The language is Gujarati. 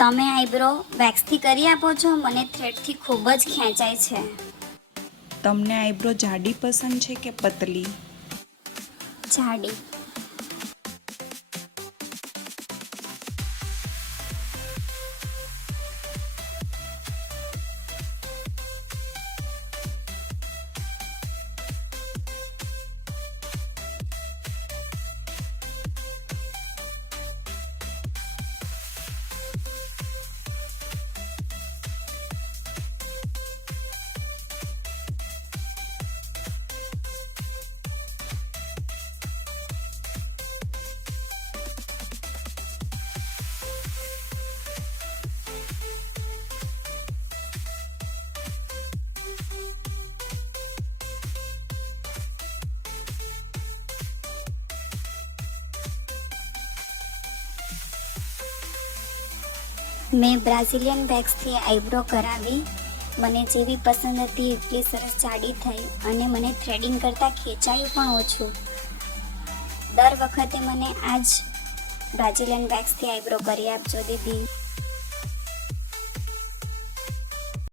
તમે આઈબ્રો વેક્સથી કરી આપો છો? મને થ્રેડથી ખૂબ જ ખેંચાય છે. તમને આઈબ્રો જાડી પસંદ છે કે પતલી? જાડી. મેં બ્રાઝિલિયન વેક્સથી આઈબ્રો કરાવી. મને જેવી પસંદ હતી એટલી સરસ જાડી થઈ અને મને થ્રેડિંગ કરતાં ખેંચાયું પણ ઓછું. દર વખતે મને આ જ બ્રાઝિલિયન વેક્સથી આઈબ્રો કરી આપજો દીદી.